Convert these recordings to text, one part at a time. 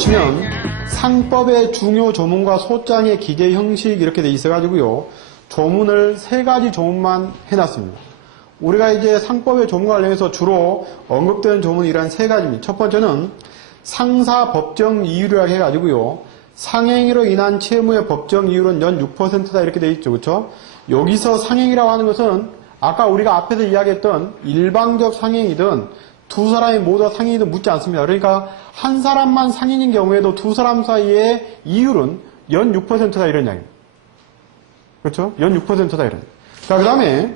보시면 상법의 중요 조문과 소장의 기재 형식 이렇게 돼 있어가지고요. 조문을 3가지 조문만 해놨습니다. 우리가 이제 상법의 조문과 관련해서 주로 언급되는 조문이 이런 3가지입니다. 첫 번째는 상사 법정 이율이라고 해가지고요. 상행위로 인한 채무의 법정 이율은 연 6%다 이렇게 돼 있죠. 그렇죠? 여기서 상행이라고 하는 것은 아까 우리가 앞에서 이야기했던 일방적 상행이든 두 사람이 모두 상행이든 묻지 않습니다. 그러니까 한 사람만 상행인 경우에도 두 사람 사이의 이율은 연 6%다 이런 이야기입니다. 그렇죠? 연 6%다 이런. 자, 그 다음에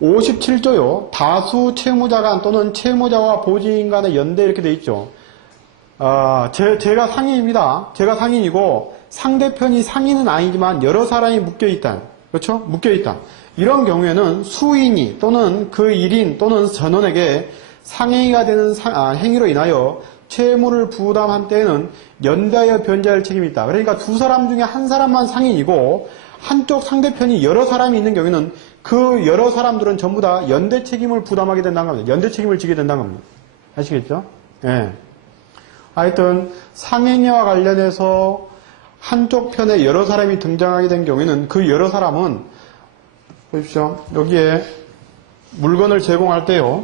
57조요. 다수 채무자 간 또는 채무자와 보증인 간의 연대 이렇게 돼 있죠. 제가 상인입니다. 제가 상인이고 상대편이 상인은 아니지만 여러 사람이 묶여있다. 그렇죠? 묶여있다. 이런 경우에는 수인이 또는 그 일인 또는 전원에게 상행위가 되는 행위로 인하여 채무를 부담한 때에는 연대하여 변제할 책임이 있다. 그러니까 두 사람 중에 한 사람만 상인이고 한쪽 상대편이 여러 사람이 있는 경우에는 그 여러 사람들은 전부 다 연대 책임을 부담하게 된다는 겁니다. 연대 책임을 지게 된다는 겁니다. 아시겠죠? 예. 하여튼 상행위와 관련해서 한쪽 편에 여러 사람이 등장하게 된 경우에는 그 여러 사람은 보십시오. 여기에 물건을 제공할 때요.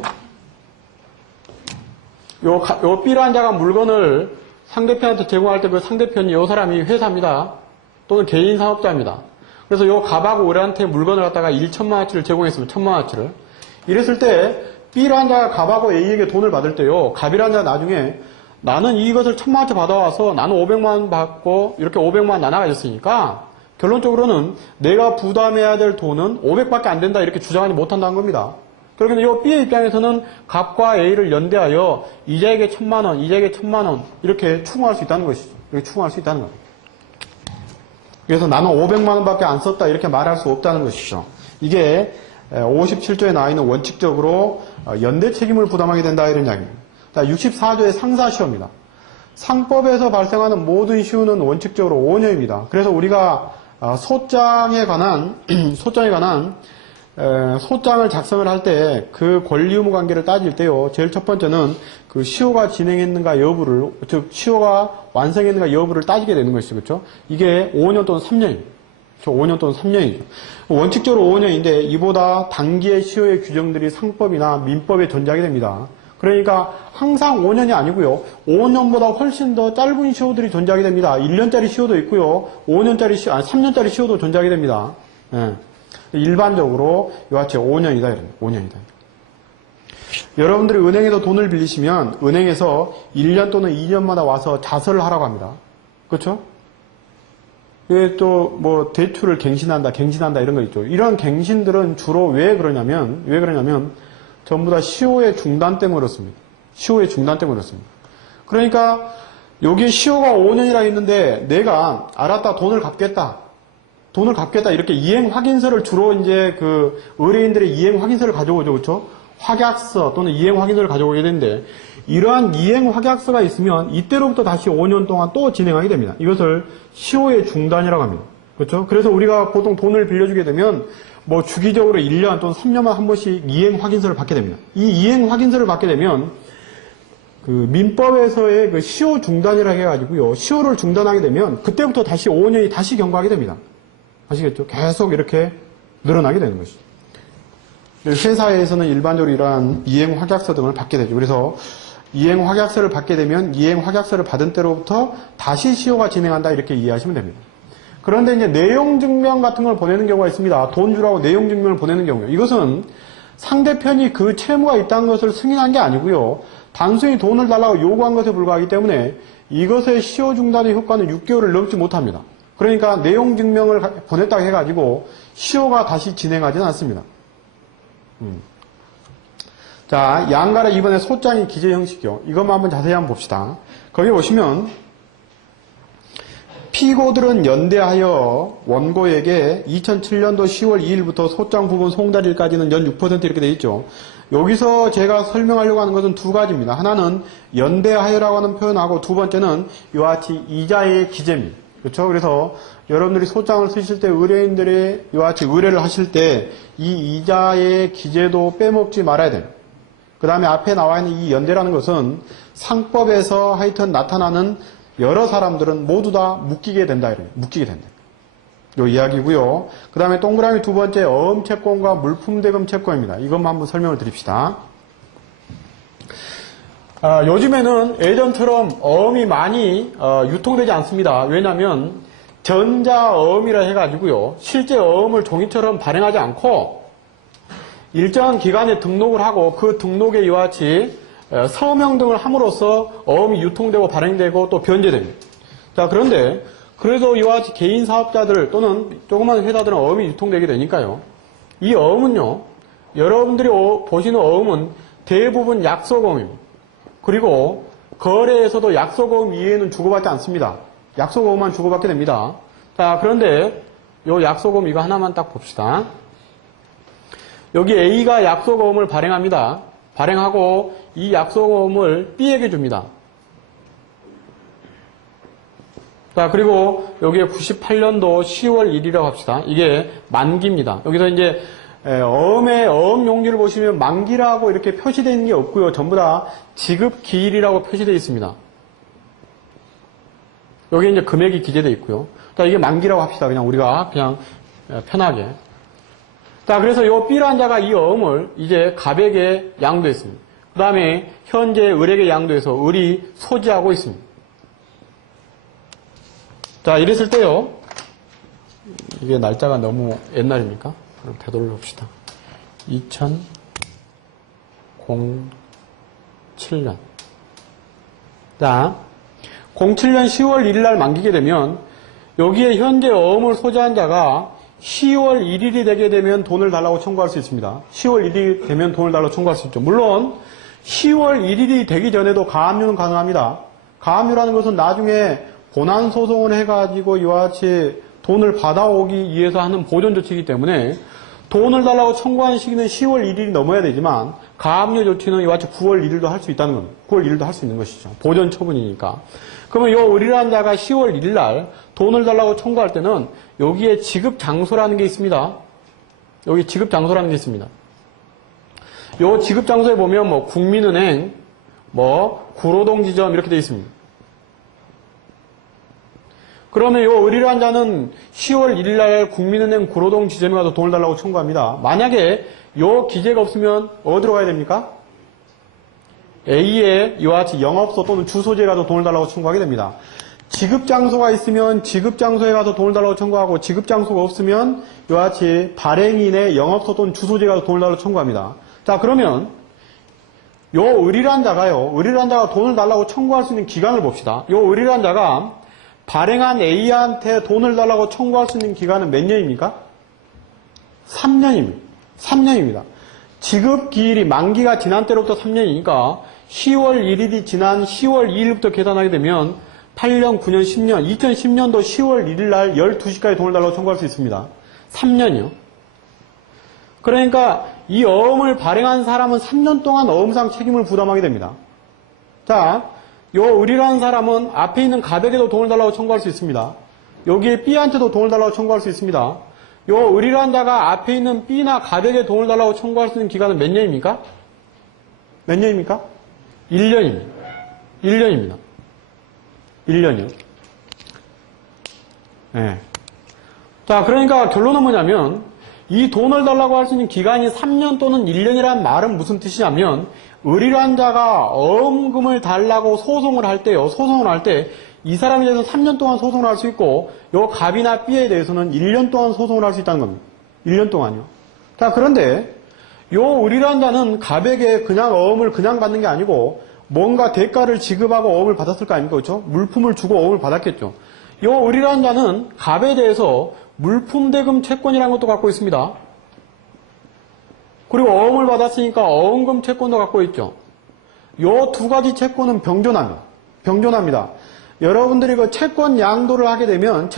요 B라는 자가 물건을 상대편한테 제공할 때 그 상대편이 요 사람이 회사입니다. 또는 개인 사업자입니다. 그래서 요 갑하고 오래한테 물건을 갖다가 1천만 원어치를 제공했으면 1천만 원어치를. 이랬을 때 B라는 자가 갑하고 A에게 돈을 받을 때요. 갑이라는 자가 나중에 나는 이것을 1천만 원어치 받아와서 나는 500만 원 받고 이렇게 500만 원 나눠 가졌으니까 결론적으로는 내가 부담해야 될 돈은 500밖에 안 된다 이렇게 주장하지 못한다는 겁니다. 그러면 이 B의 입장에서는 갑과 A를 연대하여 이자에게 1천만 원, 이자에게 1천만 원 이렇게 추궁할 수 있다는 것이죠. 이렇게 추궁할 수 있다는 겁니다. 그래서 나는 500만 원밖에 안 썼다 이렇게 말할 수 없다는 것이죠. 이게 57조에 나와 있는 원칙적으로 연대 책임을 부담하게 된다 이런 이야기입니다. 자, 64조의 상사시효입니다. 상법에서 발생하는 모든 시효는 원칙적으로 5년입니다. 그래서 우리가 소장에 관한 소장을 작성을 할 때 그 권리 의무 관계를 따질 때요. 제일 첫 번째는 그 시효가 진행했는가 여부를, 즉 시효가 완성했는가 여부를 따지게 되는 것이죠. 그렇죠? 이게 5년 또는 3년입니다. 5년 또는 3년이죠. 원칙적으로 5년인데 이보다 단기의 시효의 규정들이 상법이나 민법에 존재하게 됩니다. 그러니까 항상 5년이 아니고요. 5년보다 훨씬 더 짧은 시효들이 존재하게 됩니다. 1년짜리 시효도 있고요. 3년짜리 시효도 존재하게 됩니다. 예. 일반적으로 이와 같이 5년이다 이런 5년이다. 여러분들이 은행에서 돈을 빌리시면 은행에서 1년 또는 2년마다 와서 자설을 하라고 합니다. 그렇죠? 또 뭐 대출을 갱신한다 이런 거 있죠. 이런 갱신들은 주로 왜 그러냐면 전부 다 시효의 중단 때문에 그렇습니다. 시효의 중단 때문에 그렇습니다. 그러니까 여기 시효가 5년이라 했는데 내가 알았다 돈을 갚겠다 이렇게 이행 확인서를 주로 이제 그 의뢰인들의 이행 확인서를 가져오죠. 그렇죠? 확약서 또는 이행 확인서를 가져오게 되는데 이러한 이행 확약서가 있으면 이때로부터 다시 5년 동안 또 진행하게 됩니다. 이것을 시효의 중단이라고 합니다. 그렇죠? 그래서 우리가 보통 돈을 빌려주게 되면 뭐 주기적으로 1년 또는 3년마다 한 번씩 이행 확인서를 받게 됩니다. 이 이행 확인서를 받게 되면 그 민법에서의 그 시효 중단이라고 해가지고요. 시효를 중단하게 되면 그때부터 다시 5년이 다시 경과하게 됩니다. 아시겠죠? 계속 이렇게 늘어나게 되는 것이죠. 회사에서는 일반적으로 이러한 이행 확약서 등을 받게 되죠. 그래서 이행 확약서를 받게 되면 이행 확약서를 받은 때로부터 다시 시효가 진행한다 이렇게 이해하시면 됩니다. 그런데 이제 내용 증명 같은 걸 보내는 경우가 있습니다. 돈 주라고 내용 증명을 보내는 경우요. 이것은 상대편이 그 채무가 있다는 것을 승인한 게 아니고요. 단순히 돈을 달라고 요구한 것에 불과하기 때문에 이것의 시효 중단의 효과는 6개월을 넘지 못합니다. 그러니까 내용 증명을 보냈다고 해가지고 시효가 다시 진행하지는 않습니다. 자, 양가라 2번의 소장의 기재 형식이요. 이것만 한번 자세히 한번 봅시다. 거기 보시면 피고들은 연대하여 원고에게 2007년도 10월 2일부터 소장 부분 송달일까지는 연 6% 이렇게 되어 있죠. 여기서 제가 설명하려고 하는 것은 두 가지입니다. 하나는 연대하여라고 하는 표현하고 두 번째는 이와 같이 이자의 기재입니다. 그렇죠? 그래서 여러분들이 소장을 쓰실 때 의뢰인들이 이와 같이 의뢰를 하실 때 이 이자의 기재도 빼먹지 말아야 됩니다. 그 다음에 앞에 나와 있는 이 연대라는 것은 상법에서 하여튼 나타나는 여러 사람들은 모두 다 묶이게 된다. 이래요. 묶이게 된다. 요 이야기고요. 그 다음에 동그라미 두 번째 어음채권과 물품대금 채권입니다. 이것만 한번 설명을 드립시다. 요즘에는 예전처럼 어음이 많이 유통되지 않습니다. 왜냐하면 전자어음이라 해가지고요. 실제 어음을 종이처럼 발행하지 않고 일정한 기간에 등록을 하고 그 등록에 이와 같이 서명 등을 함으로써 어음이 유통되고 발행되고 또 변제됩니다. 자, 그런데 그래도 이와 같이 개인 사업자들 또는 조그마한 회사들은 어음이 유통되게 되니까요. 이 어음은요, 여러분들이 보시는 어음은 대부분 약속어음입니다. 그리고 거래에서도 약속어음 이외에는 주고받지 않습니다. 약속어음만 주고받게 됩니다. 자, 그런데 이 약속어음 이거 하나만 딱 봅시다. 여기 A가 약속어음을 발행합니다. 발행하고 이 약속어음을 B에게 줍니다. 자, 그리고 여기에 98년도 10월 1일이라고 합시다. 이게 만기입니다. 여기서 이제 어음의 어음 용지를 보시면 만기라고 이렇게 표시되어 있는 게 없고요. 전부 다 지급 기일이라고 표시되어 있습니다. 여기 이제 금액이 기재되어 있고요. 자, 이게 만기라고 합시다. 그냥 우리가 그냥 편하게. 자, 그래서 이 B라는 자가 이 어음을 이제 갑에게 양도했습니다. 그 다음에 현재 을에게 양도해서 을이 소지하고 있습니다. 자, 이랬을 때요. 이게 날짜가 너무 옛날입니까? 그럼 되돌려 봅시다. 2007년. 자, 07년 10월 1일 날 만기게 되면 여기에 현재 어음을 소지한 자가 10월 1일이 되게 되면 돈을 달라고 청구할 수 있습니다. 10월 1일이 되면 돈을 달라고 청구할 수 있죠. 물론 10월 1일이 되기 전에도 가압류는 가능합니다. 가압류라는 것은 나중에 본안 소송을 해가지고 이와 같이 돈을 받아오기 위해서 하는 보존 조치이기 때문에 돈을 달라고 청구하는 시기는 10월 1일이 넘어야 되지만 가압류 조치는 이와 같이 9월 1일도 할 수 있다는 겁니다. 9월 1일도 할 수 있는 것이죠. 보존 처분이니까. 그러면 이 을이라는 자가 10월 1일 날 돈을 달라고 청구할 때는 여기에 지급 장소라는 게 있습니다. 여기 지급 장소라는 게 있습니다. 이 지급 장소에 보면 뭐 국민은행, 뭐 구로동지점 이렇게 되어 있습니다. 그러면 이 을이라는 자는 10월 1일 날 국민은행 구로동 지점에 가서 돈을 달라고 청구합니다. 만약에 이 기재가 없으면 어디로 가야 됩니까? A에 이와 같이 영업소 또는 주소지에 가서 돈을 달라고 청구하게 됩니다. 지급장소가 있으면 지급장소에 가서 돈을 달라고 청구하고 지급장소가 없으면 이와 같이 발행인의 영업소 또는 주소지에 가서 돈을 달라고 청구합니다. 자, 그러면 요 을이란 자가요. 을이란 자가 돈을 달라고 청구할 수 있는 기간을 봅시다. 요 을이란 자가 발행한 A한테 돈을 달라고 청구할 수 있는 기간은 몇 년입니까? 3년입니다. 3년입니다. 지급기일이 만기가 지난 때로부터 3년이니까 10월 1일이 지난 10월 2일부터 계산하게 되면 8년, 9년, 10년, 2010년도 10월 1일 날 12시까지 돈을 달라고 청구할 수 있습니다. 3년이요. 그러니까 이 어음을 발행한 사람은 3년 동안 어음상 책임을 부담하게 됩니다. 자, 요 을이라는 사람은 앞에 있는 갑에게도 돈을 달라고 청구할 수 있습니다. 여기에 B한테도 돈을 달라고 청구할 수 있습니다. 요 을이라는 자가 앞에 있는 B나 갑에게 돈을 달라고 청구할 수 있는 기간은 몇 년입니까? 몇 년입니까? 1년입니다. 1년입니다. 1년이요. 네. 자, 그러니까 결론은 뭐냐면 이 돈을 달라고 할 수 있는 기간이 3년 또는 1년이라는 말은 무슨 뜻이냐면 을이란 자가 어음금을 달라고 소송을 할 때요. 소송을 할 때 이 사람에 대해서 3년 동안 소송을 할 수 있고 요 갑이나 B에 대해서는 1년 동안 소송을 할 수 있다는 겁니다. 1년 동안요. 자, 그런데 요 을이란 자는 갑에게 그냥 어음을 그냥 받는 게 아니고 뭔가 대가를 지급하고 어음을 받았을 거 아닙니까? 그렇죠? 물품을 주고 어음을 받았겠죠. 요 을이란 자는 갑에 대해서 물품대금 채권이라는 것도 갖고 있습니다. 그리고 어음을 받았으니까 어음금 채권도 갖고 있죠. 요 두 가지 채권은 병존합니다. 병존합니다. 여러분들이 그 채권 양도를 하게 되면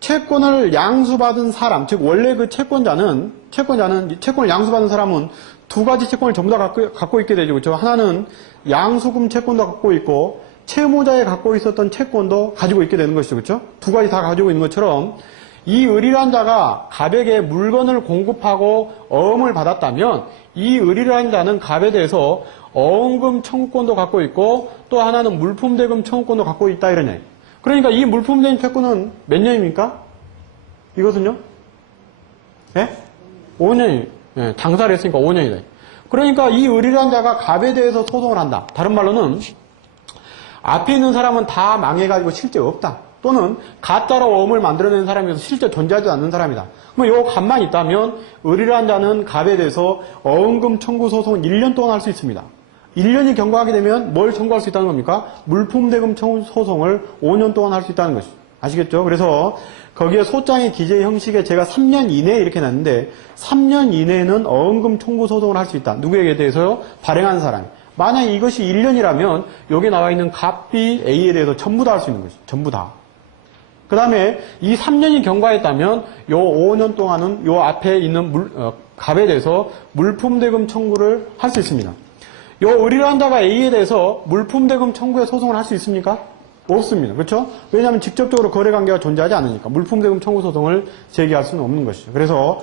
채권을 양수받은 사람, 즉 원래 그 채권자는 채권을 양수받은 사람은 두 가지 채권을 전부 다 갖고 있게 되죠. 그렇죠? 하나는 양수금 채권도 갖고 있고 채무자에 갖고 있었던 채권도 가지고 있게 되는 것이죠. 그렇죠? 두 가지 다 가지고 있는 것처럼 이 을이라는 자가 갑에게 물건을 공급하고 어음을 받았다면 이 을이라는 자는 갑에 대해서 어음금 청구권도 갖고 있고 또 하나는 물품대금 청구권도 갖고 있다 이러네. 그러니까 이 물품대금 채권은 몇 년입니까? 이것은요? 예? 5년이. 예, 당사를 했으니까 5년이다. 그러니까 이 을이라는 자가 갑에 대해서 소송을 한다. 다른 말로는 앞에 있는 사람은 다 망해가지고 실제 없다. 또는 가짜로 어음을 만들어낸 사람이어서 실제 존재하지 않는 사람이다. 그럼 요 갑만 있다면 을이라는 자는 갑에 대해서 어음금 청구 소송을 1년 동안 할 수 있습니다. 1년이 경과하게 되면 뭘 청구할 수 있다는 겁니까? 물품대금 청구 소송을 5년 동안 할 수 있다는 것이죠. 아시겠죠? 그래서 거기에 소장의 기재 형식에 제가 3년 이내에 이렇게 놨는데 3년 이내에는 어음금 청구 소송을 할 수 있다. 누구에게 대해서요? 발행한 사람. 만약에 이것이 1년이라면 여기 나와 있는 갑, B, A에 대해서 전부 다 할 수 있는 것이죠. 전부 다. 그 다음에 이 3년이 경과했다면 요 5년 동안은 요 앞에 있는 갑에 대해서 물품대금 청구를 할 수 있습니다. 요 을이라는 자가 A에 대해서 물품대금 청구에 소송을 할 수 있습니까? 없습니다. 그렇죠? 왜냐하면 직접적으로 거래관계가 존재하지 않으니까 물품대금 청구 소송을 제기할 수는 없는 것이죠. 그래서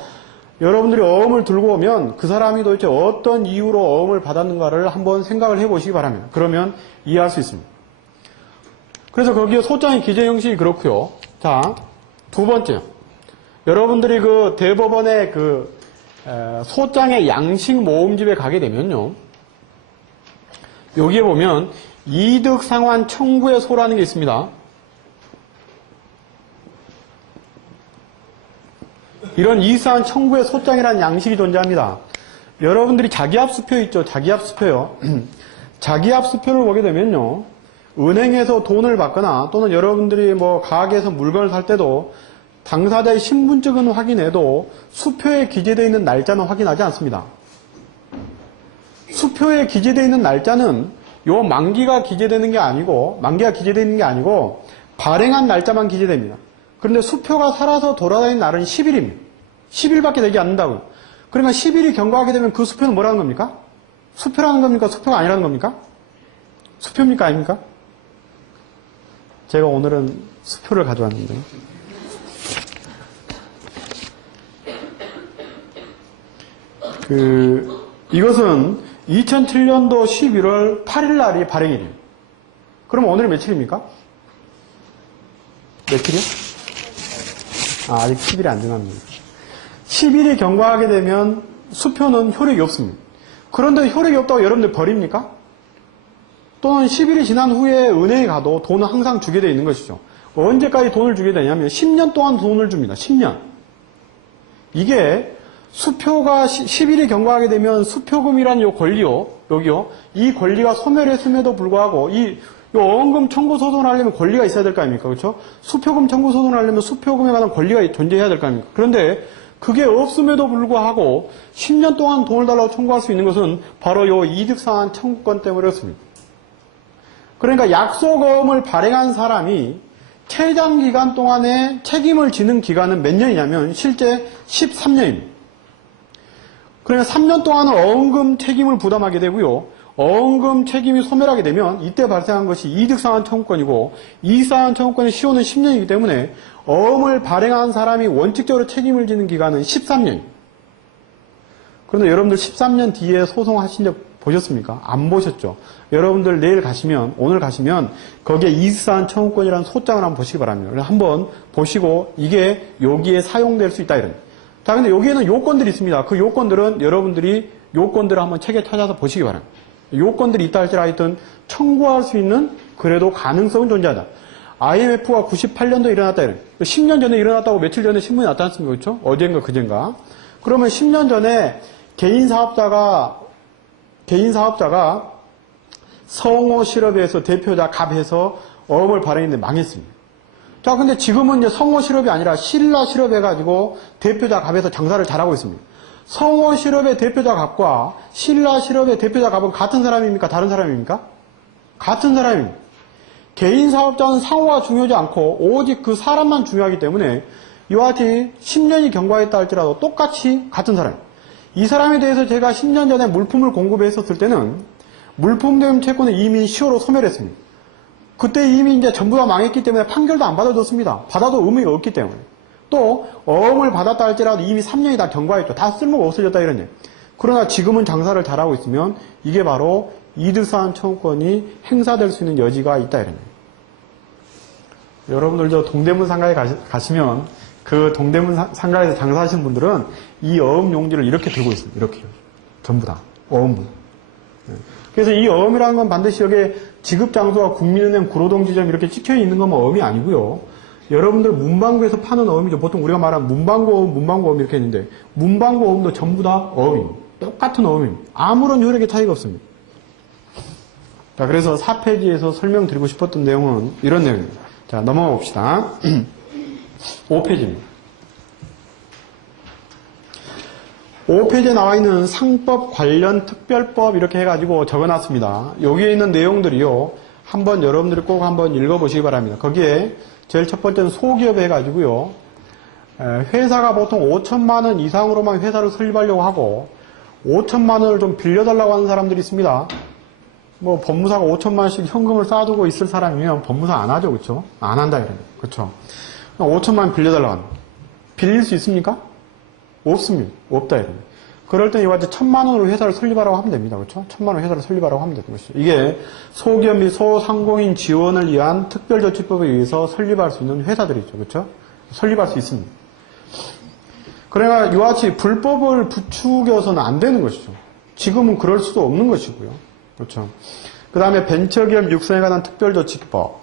여러분들이 어음을 들고 오면 그 사람이 도대체 어떤 이유로 어음을 받았는가를 한번 생각을 해보시기 바랍니다. 그러면 이해할 수 있습니다. 그래서 거기에 소장의 기재 형식이 그렇고요. 자, 두 번째. 여러분들이 그 대법원의 그 소장의 양식 모음집에 가게 되면요. 여기에 보면 이득 상환 청구의 소라는 게 있습니다. 이런 이익상환 청구의 소장이라는 양식이 존재합니다. 여러분들이 자기합수표 있죠? 자기합수표요. 자기합수표를 보게 되면요. 은행에서 돈을 받거나 또는 여러분들이 뭐 가게에서 물건을 살 때도 당사자의 신분증은 확인해도 수표에 기재되어 있는 날짜는 확인하지 않습니다. 수표에 기재되어 있는 날짜는 요 만기가 기재되는 게 아니고 발행한 날짜만 기재됩니다. 그런데 수표가 살아서 돌아다니는 날은 10일입니다. 10일밖에 되지 않는다고요. 그러니까 10일이 경과하게 되면 그 수표는 뭐라는 겁니까? 수표라는 겁니까? 수표가 아니라는 겁니까? 수표입니까? 아닙니까? 제가 오늘은 수표를 가져왔는데. 이것은 2007년도 11월 8일 날이 발행일이에요. 그럼 오늘이 며칠입니까? 며칠이요? 아직 10일이 안 지났습니다. 10일이 경과하게 되면 수표는 효력이 없습니다. 그런데 효력이 없다고 여러분들 버립니까? 또는 10일이 지난 후에 은행에 가도 돈은 항상 주게 되어 있는 것이죠. 언제까지 돈을 주게 되냐면 10년 동안 돈을 줍니다. 10년. 이게 수표가 10일이 경과하게 되면 수표금이라는 요 권리요. 여기요. 이 권리가 소멸했음에도 불구하고 이 어음금 청구 소송을 하려면 권리가 있어야 될 거 아닙니까? 그렇죠? 수표금 청구 소송을 하려면 수표금에 관한 권리가 존재해야 될 거 아닙니까? 그런데 그게 없음에도 불구하고 10년 동안 돈을 달라고 청구할 수 있는 것은 바로 요 이득상환 청구권 때문에 그렇습니다. 그러니까 약속어음을 발행한 사람이 최장 기간 동안에 책임을 지는 기간은 몇 년이냐면 실제 13년입니다. 그러니까 3년 동안은 어음금 책임을 부담하게 되고요. 어음금 책임이 소멸하게 되면 이때 발생한 것이 이득상환 청구권이고 이익상환 청구권의 시효는 10년이기 때문에 어음을 발행한 사람이 원칙적으로 책임을 지는 기간은 13년입니다. 그런데 여러분들 13년 뒤에 소송하신 적 보셨습니까? 안 보셨죠? 여러분들 내일 가시면, 오늘 가시면 거기에 이익상환 청구권이라는 소장을 한번 보시기 바랍니다. 한번 보시고 이게 여기에 사용될 수 있다 이런. 자, 근데 여기에는 요건들이 있습니다. 그 요건들은 여러분들이 요건들을 한번 책에 찾아서 보시기 바랍니다. 요건들이 있다 할지라 하여튼 청구할 수 있는 그래도 가능성은 존재하다. IMF가 98년도에 일어났다 이런. 10년 전에 일어났다고 며칠 전에 신문에 났지 않습니까? 그렇죠? 어젠가 그젠가. 그러면 10년 전에 개인 사업자가 성호 실업에서 대표자 갑해서 어음을 발행했는데 망했습니다. 자, 근데 지금은 이제 성호 실업이 아니라 신라 실업 해가지고 대표자 갑에서 장사를 잘하고 있습니다. 성호 실업의 대표자 갑과 신라 실업의 대표자 갑은 같은 사람입니까? 다른 사람입니까? 같은 사람입니다. 개인 사업자는 상호가 중요하지 않고 오직 그 사람만 중요하기 때문에 이와 같이 10년이 경과했다 할지라도 똑같이 같은 사람. 이 사람에 대해서 제가 10년 전에 물품을 공급했었을 때는 물품대금 채권을 이미 시효로 소멸했습니다. 그때 이미 이제 전부 다 망했기 때문에 판결도 안 받아줬습니다. 받아도 의미가 없기 때문에. 또 어음을 받았다 할지라도 이미 3년이 다 경과했죠. 다 쓸모가 없어졌다 이런 얘기. 그러나 지금은 장사를 잘하고 있으면 이게 바로 이득사안 청구권이 행사될 수 있는 여지가 있다 이런 얘기. 여러분들 저 동대문 상가에 가시면 그 동대문 상가에서 장사하시는 분들은 이 어음 용지를 이렇게 들고 있습니다. 이렇게요. 전부 다 어음문. 그래서 이 어음이라는 건 반드시 여기에 지급장소와 국민은행 구로동지점 이렇게 찍혀 있는 건 어음이 아니고요. 여러분들 문방구에서 파는 어음이죠. 보통 우리가 말하는 문방구 어음 이렇게 있는데 문방구 어음도 전부 다 어음입니다. 똑같은 어음입니다. 아무런 효력의 차이가 없습니다. 자, 그래서 4페이지에서 설명드리고 싶었던 내용은 이런 내용입니다. 자, 넘어가 봅시다. 5페이지입니다. 5페이지에 나와 있는 상법 관련 특별법 이렇게 해가지고 적어놨습니다. 여기에 있는 내용들이요. 한번 여러분들이 꼭 한번 읽어보시기 바랍니다. 거기에 제일 첫 번째는 소기업 해가지고요. 회사가 보통 5천만 원 이상으로만 회사를 설립하려고 하고 5천만 원을 좀 빌려달라고 하는 사람들이 있습니다. 뭐 법무사가 5천만 원씩 현금을 쌓아두고 있을 사람이면 법무사 안 하죠. 그렇죠? 안 한다 이러면. 그렇죠? 5천만 원 빌려달라고 합니다. 빌릴 수 있습니까? 없습니다. 없다 이러면. 그럴 때 이와 같이 1,000만 원으로 회사를 설립하라고 하면 됩니다. 그렇죠? 1,000만 원 회사를 설립하라고 하면 되는 것이죠. 이게 소기업 및 소상공인 지원을 위한 특별조치법에 의해서 설립할 수 있는 회사들이죠. 그렇죠? 설립할 수 있습니다. 그러니까 이와 같이 불법을 부추겨서는 안 되는 것이죠. 지금은 그럴 수도 없는 것이고요. 그렇죠? 그 다음에 벤처기업 육성에 관한 특별조치법,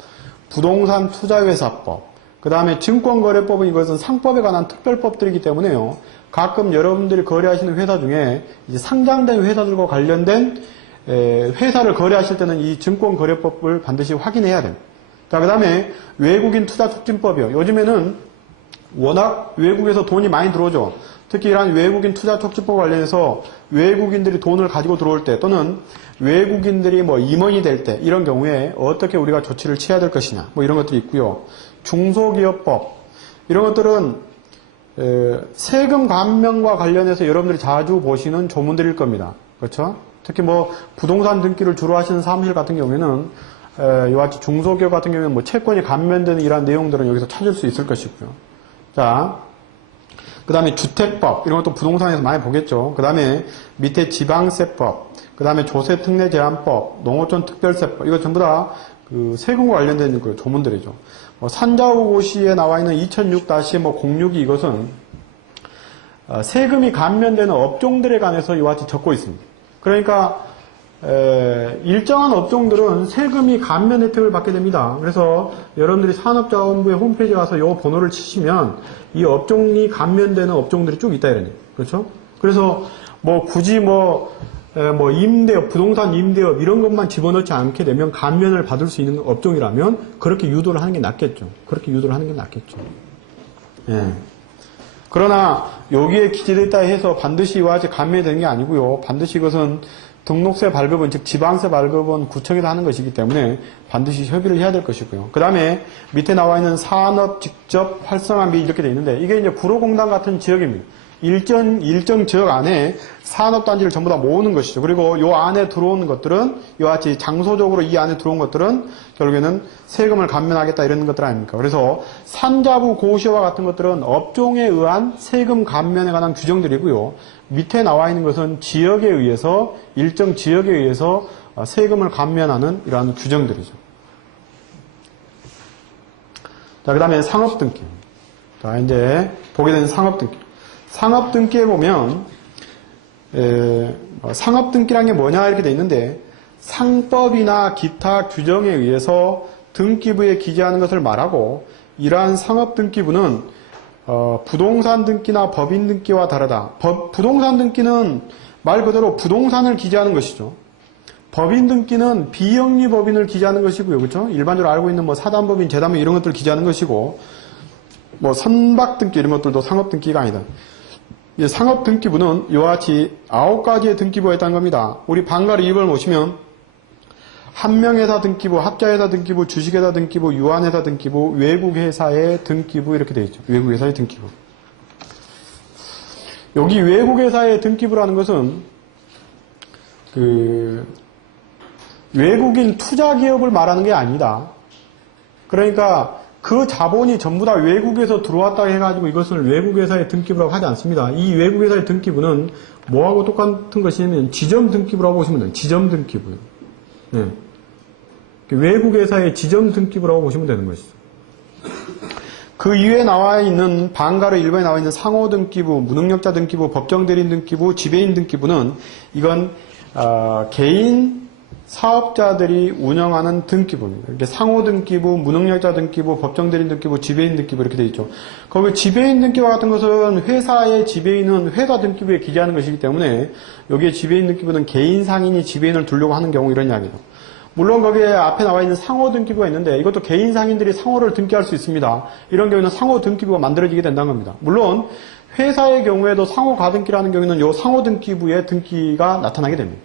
부동산 투자회사법, 그 다음에 증권거래법은 이것은 상법에 관한 특별법들이기 때문에요. 가끔 여러분들이 거래하시는 회사 중에 이제 상장된 회사들과 관련된 회사를 거래하실 때는 이 증권거래법을 반드시 확인해야 됩니다. 자, 그 다음에 외국인 투자촉진법이요. 요즘에는 워낙 외국에서 돈이 많이 들어오죠. 특히 이러한 외국인 투자촉진법 관련해서 외국인들이 돈을 가지고 들어올 때 또는 외국인들이 뭐 임원이 될 때 이런 경우에 어떻게 우리가 조치를 취해야 될 것이냐 뭐 이런 것들이 있고요. 중소기업법 이런 것들은 세금 감면과 관련해서 여러분들이 자주 보시는 조문들일 겁니다. 그렇죠? 특히 뭐 부동산 등기를 주로 하시는 사무실 같은 경우에는 이와 같이 중소기업 같은 경우에는 뭐 채권이 감면되는 이러한 내용들은 여기서 찾을 수 있을 것이고요. 자, 그 다음에 주택법 이런 것도 부동산에서 많이 보겠죠. 그 다음에 밑에 지방세법, 그 다음에 조세특례제한법, 농어촌 특별세법 이거 전부 다 그 세금과 관련된 그 조문들이죠. 산자우고시에 나와 있는 2006-06이 이것은 세금이 감면되는 업종들에 관해서 이와 같이 적고 있습니다. 그러니까 일정한 업종들은 세금이 감면 혜택을 받게 됩니다. 그래서 여러분들이 산업자원부의 홈페이지에 가서 이 번호를 치시면 이 업종이 감면되는 업종들이 쭉 있다 이러네요. 그렇죠? 그래서 뭐 굳이 뭐 임대업, 부동산 임대업 이런 것만 집어넣지 않게 되면 감면을 받을 수 있는 업종이라면 그렇게 유도를 하는 게 낫겠죠. 그렇게 유도를 하는 게 낫겠죠. 예. 그러나 여기에 기재되어 있다 해서 반드시 이와 같이 감면이 되는 게 아니고요. 반드시 이것은 등록세 발급은 즉 지방세 발급은 구청에서 하는 것이기 때문에 반드시 협의를 해야 될 것이고요. 그 다음에 밑에 나와 있는 산업 직접 활성화 및 이렇게 되어 있는데 이게 이제 구로공단 같은 지역입니다. 일정 지역 안에 산업단지를 전부 다 모으는 것이죠. 그리고 이 안에 들어오는 것들은 이와 같이 장소적으로 이 안에 들어온 것들은 결국에는 세금을 감면하겠다 이런 것들 아닙니까? 그래서 산자부 고시와 같은 것들은 업종에 의한 세금 감면에 관한 규정들이고요. 밑에 나와 있는 것은 지역에 의해서 일정 지역에 의해서 세금을 감면하는 이러한 규정들이죠. 자, 그 다음에 상업등기. 자, 이제 보게 되는 상업등기. 상업등기에 보면 상업등기란 게 뭐냐 이렇게 돼 있는데 상법이나 기타 규정에 의해서 등기부에 기재하는 것을 말하고 이러한 상업등기부는 부동산 등기나 법인 등기와 다르다. 부동산 등기는 말 그대로 부동산을 기재하는 것이죠. 법인 등기는 비영리 법인을 기재하는 것이고요. 그렇죠? 일반적으로 알고 있는 뭐 사단법인, 재단법인 이런 것들을 기재하는 것이고 뭐 선박 등기 이런 것들도 상업 등기가 아니다. 상업 등기부는 이와 같이 9가지의 등기부가 있다는 겁니다. 우리 방가리 2번 보시면 한명회사 등기부, 합자회사 등기부, 주식회사 등기부, 유한회사 등기부, 외국회사의 등기부 이렇게 되어 있죠. 외국회사의 등기부. 여기 외국회사의 등기부라는 것은 외국인 투자기업을 말하는 게 아니다. 그러니까 그 자본이 전부 다 외국에서 들어왔다 해가지고 이것을 외국회사의 등기부라고 하지 않습니다. 이 외국회사의 등기부는 뭐하고 똑같은 것이냐면 지점 등기부라고 보시면 돼요. 지점 등기부요. 네. 외국회사의 지점 등기부라고 보시면 되는 것이죠. 그 이외에 나와 있는 방가로 1번에 나와 있는 상호 등기부, 무능력자 등기부, 법정대리인 등기부, 지배인 등기부는 이건 개인 사업자들이 운영하는 등기부입니다. 이렇게 상호 등기부, 무능력자 등기부, 법정대리인 등기부, 지배인 등기부 이렇게 되어 있죠. 거기 지배인 등기부 같은 것은 회사의 지배인은 회사 등기부에 기재하는 것이기 때문에 여기에 지배인 등기부는 개인 상인이 지배인을 두려고 하는 경우 이런 이야기죠. 물론 거기에 앞에 나와 있는 상호 등기부가 있는데 이것도 개인 상인들이 상호를 등기할 수 있습니다. 이런 경우에는 상호 등기부가 만들어지게 된다는 겁니다. 물론 회사의 경우에도 상호 가등기라는 경우에는 이 상호 등기부에 등기가 나타나게 됩니다.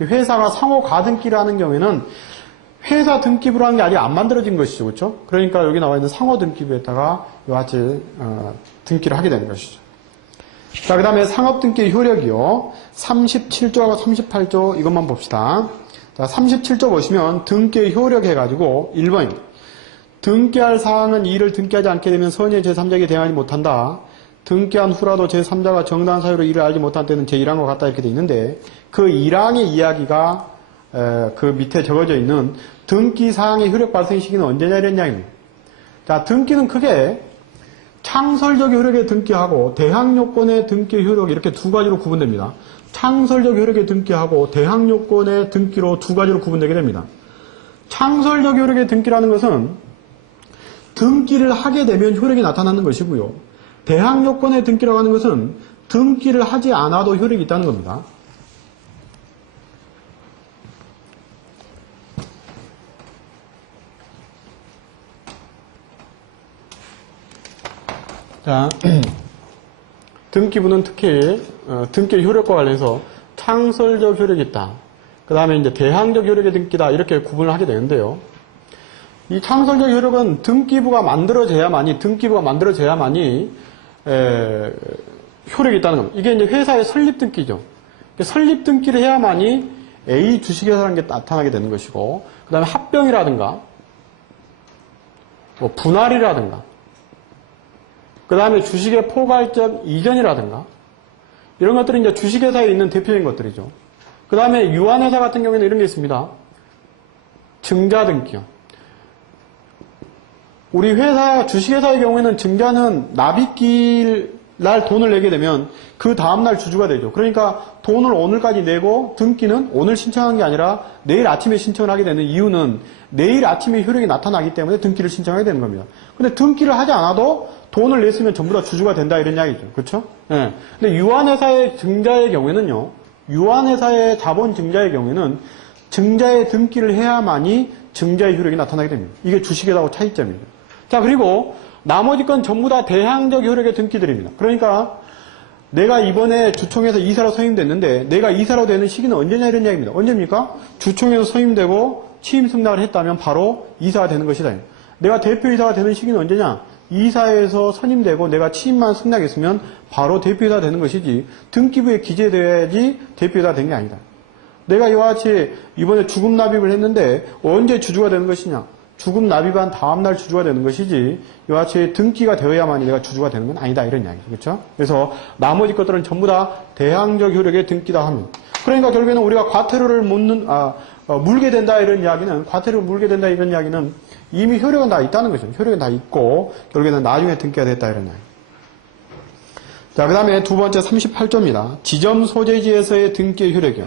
회사가 상호 가등기를 하는 경우에는 회사 등기부라는 게 아직 안 만들어진 것이죠. 그렇죠? 그러니까 여기 나와 있는 상호 등기부에다가 이와 같이 등기를 하게 되는 것이죠. 자, 그 다음에 상업등기 효력이요. 37조하고 38조 이것만 봅시다. 자, 37조 보시면 등기의 효력 해가지고 1번입니다. 등기할 사항은 이를 등기하지 않게 되면 선의 제3자에게 대항하지 못한다. 등기한 후라도 제3자가 정당한 사유로 이를 알지 못한 때는 제1항과 같다 이렇게 돼 있는데 그 1항의 이야기가 그 밑에 적어져 있는 등기 사항의 효력 발생 시기는 언제냐 이런 이야기입니다. 자, 등기는 크게 창설적 효력의 등기하고 대항 요건의 등기 효력 이렇게 두 가지로 구분됩니다. 창설적 효력의 등기하고 대항 요건의 등기로 두 가지로 구분되게 됩니다. 창설적 효력의 등기라는 것은 등기를 하게 되면 효력이 나타나는 것이고요. 대항 요건의 등기라고 하는 것은 등기를 하지 않아도 효력이 있다는 겁니다. 자, 등기부는 특히 등기 효력과 관련해서 창설적 효력이 있다. 그 다음에 이제 대항적 효력의 등기다 이렇게 구분을 하게 되는데요. 이 창설적 효력은 등기부가 만들어져야만이 효력이 있다는 겁니다. 이게 이제 회사의 설립 등기죠. 설립 등기를 해야만이 A 주식회사라는 게 나타나게 되는 것이고, 그 다음에 합병이라든가, 뭐 분할이라든가, 그 다음에 주식의 포괄적 이전이라든가, 이런 것들이 이제 주식회사에 있는 대표적인 것들이죠. 그 다음에 유한회사 같은 경우에는 이런 게 있습니다. 증자등기요. 우리 회사, 주식회사의 경우에는 증자는 납입기일 날 돈을 내게 되면 그 다음날 주주가 되죠. 그러니까 돈을 오늘까지 내고 등기는 오늘 신청한 게 아니라 내일 아침에 신청을 하게 되는 이유는 내일 아침에 효력이 나타나기 때문에 등기를 신청하게 되는 겁니다. 근데 등기를 하지 않아도 돈을 냈으면 전부 다 주주가 된다 이런 이야기죠. 그렇죠? 예. 근데 유한회사의 증자의 경우에는요. 유한회사의 자본 증자의 경우에는 증자의 등기를 해야만이 증자의 효력이 나타나게 됩니다. 이게 주식회사하고 차이점입니다. 자, 그리고 나머지 건 전부 다 대항적 효력의 등기들입니다. 그러니까 내가 이번에 주총에서 이사로 선임됐는데 내가 이사로 되는 시기는 언제냐 이런 이야기입니다. 언제입니까? 주총에서 선임되고 취임 승낙을 했다면 바로 이사가 되는 것이다. 내가 대표이사가 되는 시기는 언제냐? 이사에서 선임되고 내가 취임만 승낙했으면 바로 대표이사가 되는 것이지 등기부에 기재돼야지 대표이사가 된 게 아니다. 내가 이와 같이 이번에 주금 납입을 했는데 언제 주주가 되는 것이냐? 주금 납입한 다음날 주주가 되는 것이지 이와 같이 등기가 되어야만이 내가 주주가 되는 건 아니다 이런 이야기죠. 그렇죠? 그래서 나머지 것들은 전부 다 대항적 효력의 등기다 합니다. 그러니까 결국에는 우리가 과태료를 물게 된다 이런 이야기는 과태료를 물게 된다 이런 이야기는 이미 효력은 다 있다는 거죠. 효력은 다 있고 결국에는 나중에 등기가 됐다 이런 이야기. 자, 그 다음에 두 번째 38조입니다. 지점 소재지에서의 등기의 효력이요.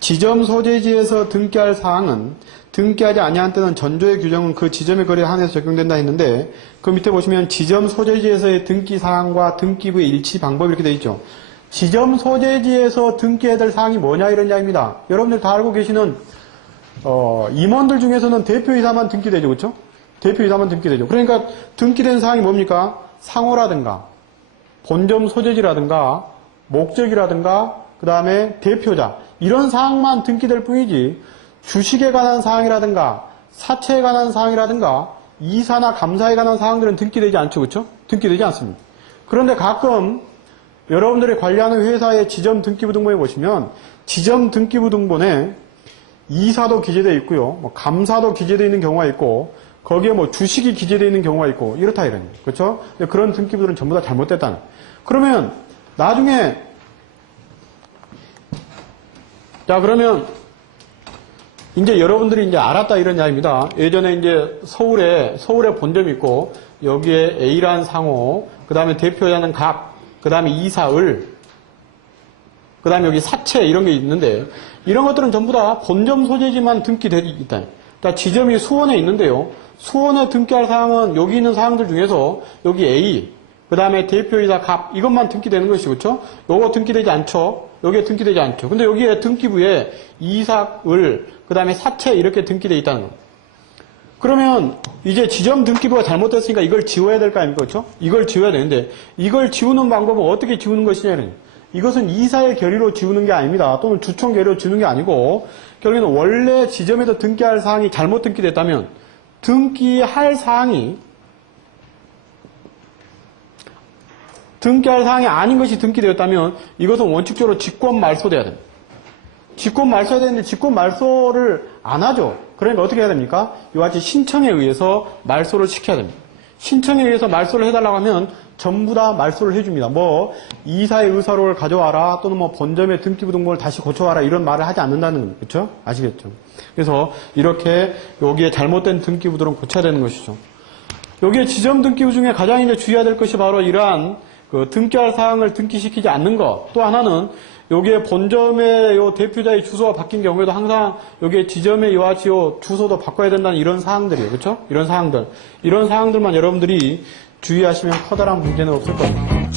지점 소재지에서 등기할 사항은 등기하지 아니한 때는 전조의 규정은 그 지점의 거래에 한해서 적용된다 했는데 그 밑에 보시면 지점 소재지에서의 등기 사항과 등기부의 일치 방법 이렇게 되어 있죠. 지점 소재지에서 등기해야 될 사항이 뭐냐 이런 이야기입니다. 여러분들 다 알고 계시는 임원들 중에서는 대표이사만 등기되죠. 그렇죠? 대표이사만 등기되죠. 그러니까 등기된 사항이 뭡니까? 상호라든가 본점 소재지라든가 목적이라든가 그 다음에 대표자 이런 사항만 등기될 뿐이지 주식에 관한 사항이라든가 사채에 관한 사항이라든가 이사나 감사에 관한 사항들은 등기되지 않죠. 그렇죠? 등기되지 않습니다. 그런데 가끔 여러분들이 관리하는 회사의 지점 등기부 등본에 보시면 지점 등기부 등본에 이사도 기재되어 있고요. 감사도 기재되어 있는 경우가 있고 거기에 뭐 주식이 기재되어 있는 경우가 있고 이렇다 이런 거예요. 그렇죠? 근데 그런 등기부들은 전부 다 잘못됐다는. 그러면 나중에 자 그러면 이제 여러분들이 이제 알았다 이런 이야기입니다. 예전에 이제 서울에 본점이 있고 여기에 A란 상호, 그 다음에 대표자는 각, 그 다음에 이사을, 그 다음에 여기 사채 이런 게 있는데 이런 것들은 전부 다 본점 소재지만 등기되어 있다. 자, 지점이 수원에 있는데요. 수원에 등기할 사항은 여기 있는 사항들 중에서 여기 A, 그 다음에 대표이사 갑 이것만 등기되는 것이고 그렇죠? 요거 등기되지 않죠. 여기에 등기되지 않죠. 근데 여기에 등기부에 이삭을, 그 다음에 사채 이렇게 등기되어 있다는 겁니다. 그러면 이제 지점 등기부가 잘못됐으니까 이걸 지워야 될 거 아닙니까? 그렇죠? 이걸 지워야 되는데 이걸 지우는 방법은 어떻게 지우는 것이냐는 이것은 이사의 결의로 지우는 게 아닙니다. 또는 주총 결의로 지우는 게 아니고 결국에는 원래 지점에서 등기할 사항이 잘못 등기됐다면 등기할 사항이 아닌 것이 등기되었다면 이것은 원칙적으로 직권 말소돼야 됩니다. 직권 말소해야 되는데 직권 말소를 안 하죠. 그러니까 어떻게 해야 됩니까? 이와 같이 신청에 의해서 말소를 시켜야 됩니다. 신청에 의해서 말소를 해달라고 하면 전부 다 말소를 해줍니다. 뭐 이사의 의사로를 가져와라 또는 뭐 본점의 등기부 등본을 다시 고쳐와라 이런 말을 하지 않는다는 겁니다. 그렇죠? 아시겠죠? 그래서 이렇게 여기에 잘못된 등기부들은 고쳐야 되는 것이죠. 여기에 지점 등기부 중에 가장 이제 주의해야 될 것이 바로 이러한 그 등기할 사항을 등기시키지 않는 것. 또 하나는 여기에 본점의 요 대표자의 주소가 바뀐 경우에도 항상 여기에 지점의 이와 같이 요 주소도 바꿔야 된다는 이런 사항들이에요. 그렇죠? 이런 사항들만 여러분들이 주의하시면 커다란 문제는 없을 겁니다.